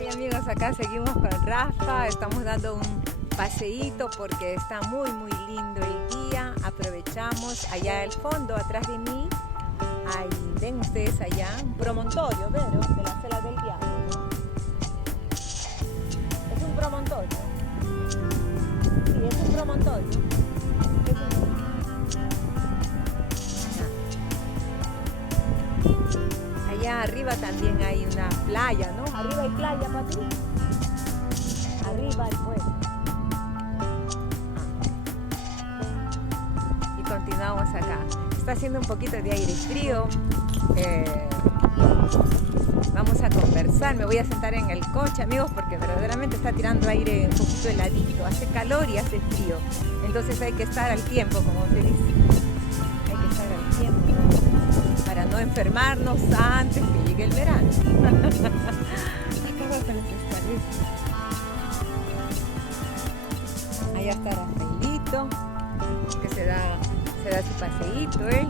Ay amigos, acá seguimos con Rafa, estamos dando un paseíto porque está muy lindo el día. Aprovechamos allá al fondo, atrás de mí, ahí ven ustedes allá, un promontorio, Vero, de la Cela del Diablo, ¿no? Es un promontorio. Sí, es un promontorio. Allá arriba también hay una playa, ¿no? Arriba hay playa, Pati. Arriba hay pueblo. Y continuamos acá. Está haciendo un poquito de aire frío. Vamos a conversar. Me voy a sentar en el coche, amigos, porque verdaderamente está tirando aire un poquito heladito. Hace calor y hace frío. Entonces hay que estar al tiempo, como se dice. Hay que estar al tiempo para no enfermarnos antes que llegue el verano. Acá abajo en las escaleras. Allá está Rafaelito, que se da su paseíto, ¿eh?